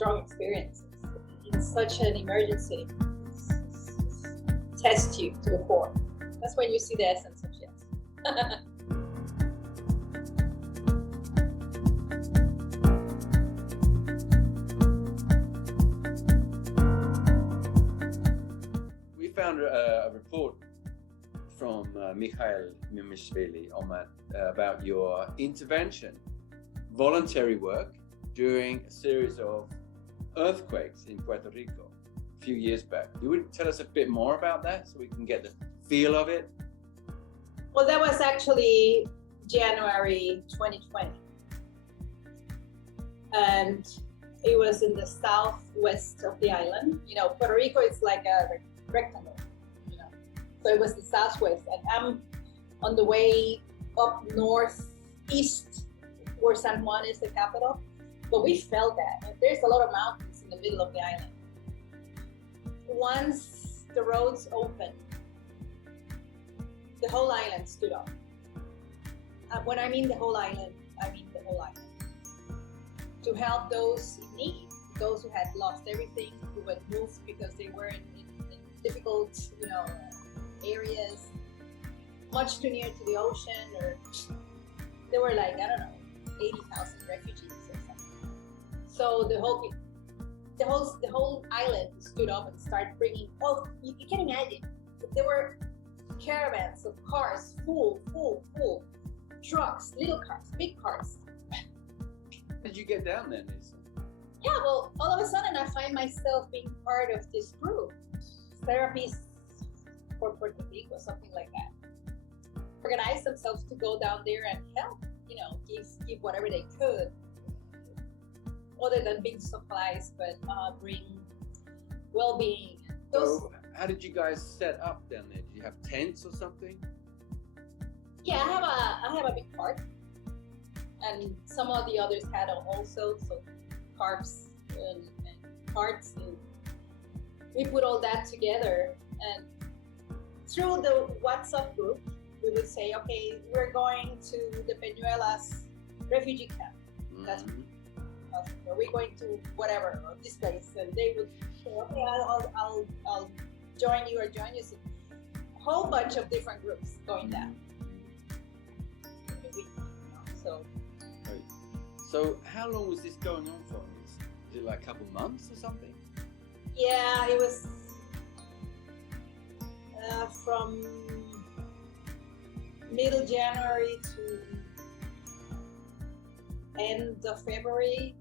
strong experiences in such an emergency. Test you to the core. That's when you see the essence of Shiatsu. We found a report from Mikhail Mimishvili on that about your intervention, voluntary work during a series of earthquakes in Puerto Rico a few years back. You would tell us a bit more about that so we can get the feel of it? Well, that was actually January 2020. And it was in the southwest of the island. You know, Puerto Rico is like a rectangle, you know. So it was the southwest, and I'm on the way up northeast where San Juan is the capital. But we felt that. There's a lot of mountains in the middle of the island. Once the roads opened, the whole island stood up. When I mean the whole island, I mean the whole island. To help those in need, those who had lost everything, who had moved because they were in difficult, you know, areas, much too near to the ocean, or there were like, I don't know, 80,000 refugees or something. So the whole island stood up and started bringing. Oh, you can imagine, there were caravans of cars, full, trucks, little cars, big cars. How did you get down there, Nilsa? Yeah, well, all of a sudden I find myself being part of this group, Therapies for Puerto Rico, something like that. Organize themselves to go down there and help, you know, give whatever they could, other than bring supplies, but bring well-being. So how did you guys set up down there? Did you have tents or something? Yeah, I have a big cart, and some of the others had also, so carts and carts, and we put all that together. And through the WhatsApp group, we would say, okay, we're going to the Peñuelas refugee camp. That's or we're going to whatever, or this place, and they would say, okay, I'll join you or join you. So a whole bunch of different groups going down. So how long was this going on for? Was it like a couple months or something? Yeah, it was from middle January to end of February.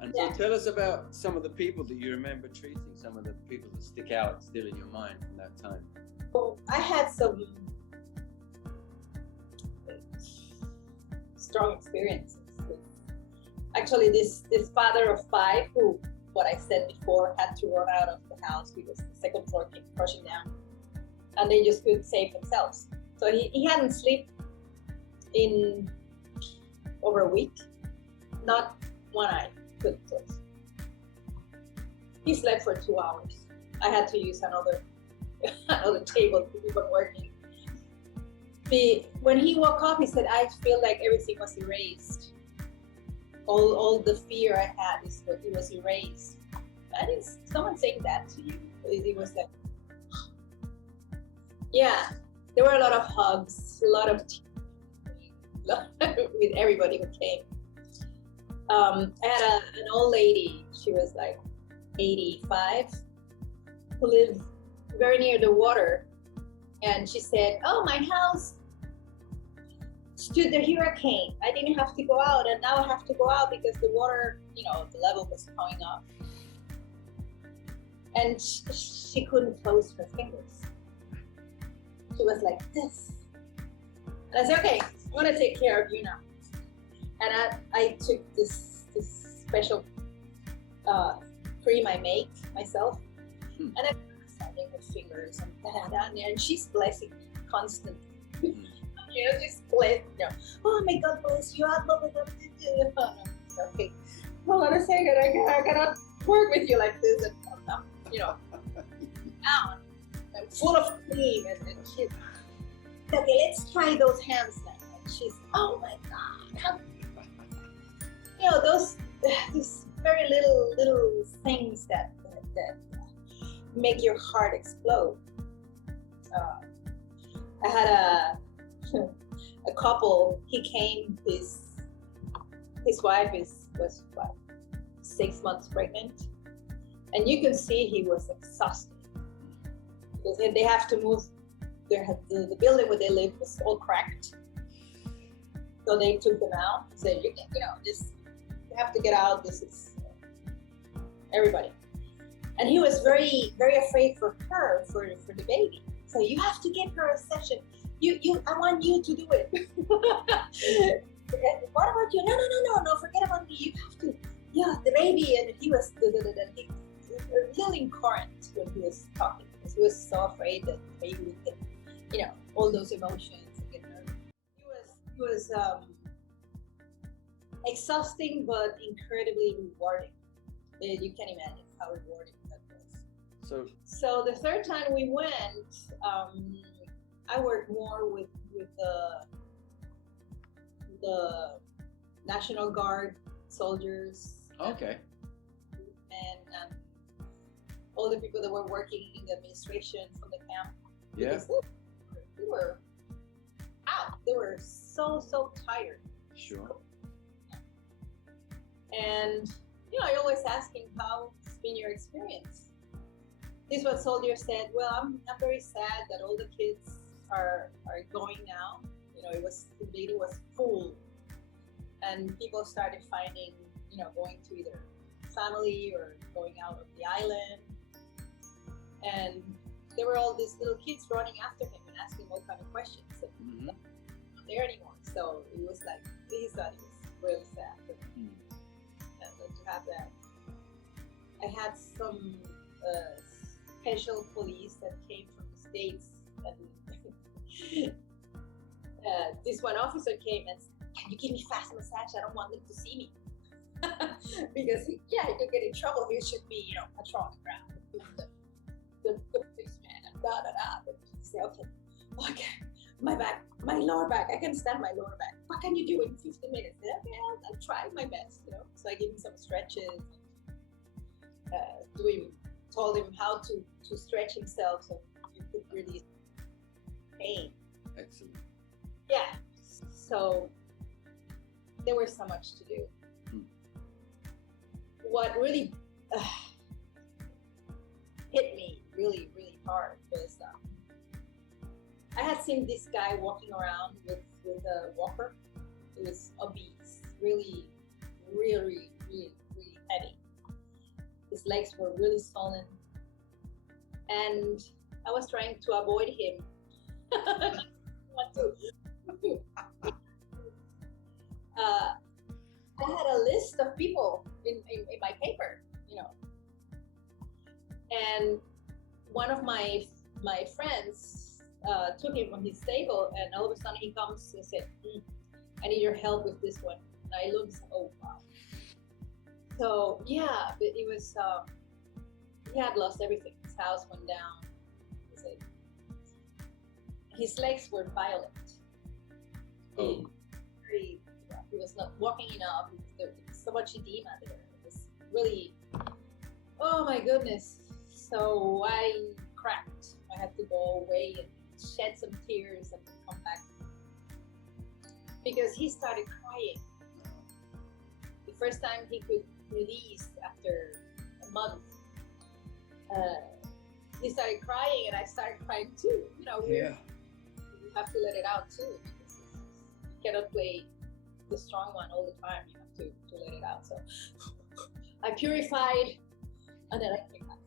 And so tell us about some of the people that you remember treating, some of the people that stick out still in your mind from that time. Well, I had some strong experiences. Actually, this father of five, who, what I said before, had to run out of the house because the second floor came crushing down, and they just couldn't save themselves. So he hadn't slept in over a week, not one eye could close. He slept for 2 hours. I had to use another table to keep on working. When he woke up, he said, I feel like everything was erased. All the fear I had it was erased. I think someone saying that to you, it was like, yeah, there were a lot of hugs, a lot of with everybody who came. I had an old lady, she was like 85, who lived very near the water, and she said, oh, my house stood the hurricane. I didn't have to go out, and now I have to go out because the water, you know, the level was going up. And she couldn't close her fingers. She was like this. And I said, okay, I'm gonna take care of you now. And I took this special cream I make myself, and I started her fingers and she's blessing me constantly. You know, just bless, you know, oh, may God bless you. I love it. Okay, hold on a second. I cannot work with you like this. And I'm, you know, down. I'm full of cream, and she's okay. Let's try those hands now. And she's, oh my God. You know, those very little things that make your heart explode. I had a couple. He came. His wife was what, 6 months pregnant, and you could see he was exhausted because they have to move. The building where they live was all cracked, so they took them out. Said, you have to get out. This is everybody. And he was very, very afraid for her, for the baby. So you have to give her a session. I want you to do it. What about you? No, forget about me. You have to, the baby. And he was really incoherent when he was talking because he was so afraid that the baby would get, all those emotions and get nervous. He was exhausting but incredibly rewarding. You can't imagine how rewarding that was. So the third time we went, I worked more with the National Guard soldiers. Okay. And all the people that were working in the administration from the camp. Yeah. Because they were out. They were so tired. Sure. And I always ask him, how's been your experience? This is what soldier said. Well, I'm very sad that all the kids are going now. The meeting was full, and people started finding, going to either family or going out of the island. And there were all these little kids running after him and asking all kind of questions. And not there anymore. So it was like, he thought it was really sad for him to have that. I had some special police that came from the States, and this one officer came and said, can you give me fast massage? I don't want them to see me. Because he could get in trouble. He should be, patrolling around. The policeman and But he said, okay, my back, my lower back, I can stand my lower back. What can you do in 15 minutes? I said, okay, I'll try my best, So I gave him some stretches. Told him how to stretch himself so you could release pain. Excellent. Yeah. So there was so much to do. What really hit me really, really hard was I had seen this guy walking around with a walker. It was obese, really, really, really, really heavy. His legs were really swollen, and I was trying to avoid him. I had a list of people in my paper, and one of my friends took him from his table, and all of a sudden he comes and said, I need your help with this one. And I looked and said, oh wow. So yeah, but it was, he had lost everything. His house went down. His legs were violent. He was not walking enough. There was so much edema there. It was really, oh my goodness. So I cracked. I had to go away and shed some tears and come back. Because he started crying. The first time he could release after a month, he started crying and I started crying too. You have to let it out too. Because you cannot play the strong one all the time. You have to let it out. So I purified and then I came back.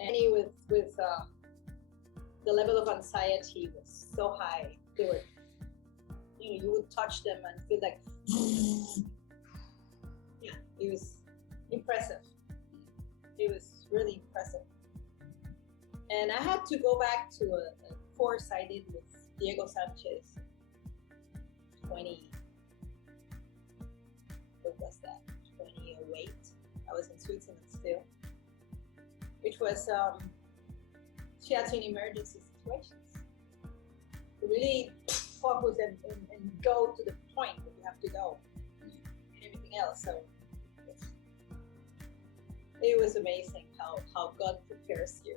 And with the level of anxiety was so high. They were, you would touch them and feel like, it was impressive. It was really impressive. And I had to go back to a course I did with Diego Sanchez. 2008. I was in Switzerland still. Which was Shiatsu in emergency situations. To really focus and go to the point that you have to go. And everything else. So it was amazing how God prepares you.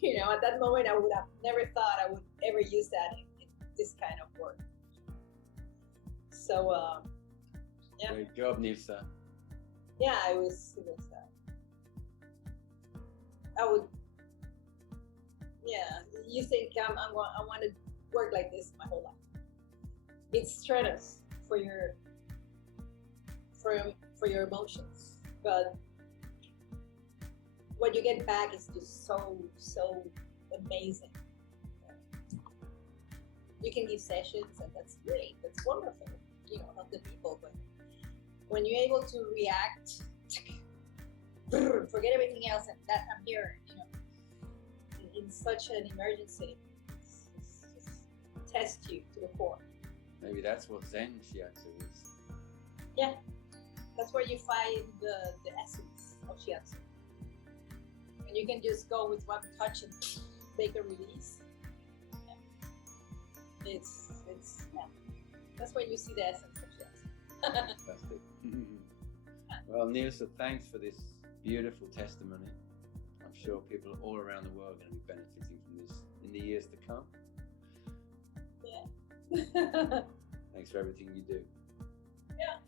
You know, at that moment, I would have never thought I would ever use that in this kind of work. So, yeah. Great job, Nilsa. Yeah, it was I would, yeah, you think I want to work like this my whole life. It's strenuous for your emotions, but what you get back is just so amazing. You can give sessions, and that's great. That's wonderful. You know, help the people, but when you're able to react, forget everything else, and that I'm here, you know, in such an emergency, it's just test you to the core. Maybe that's what Zen Shiatsu is. Yeah, that's where you find the essence of Shiatsu. And you can just go with one touch and make a release. Yeah. It's yeah. That's when you see the essence of Shiatsu. Fantastic. Well, Nilsa, thanks for this beautiful testimony. I'm sure people all around the world are going to be benefiting from this in the years to come. Yeah. Thanks for everything you do. Yeah.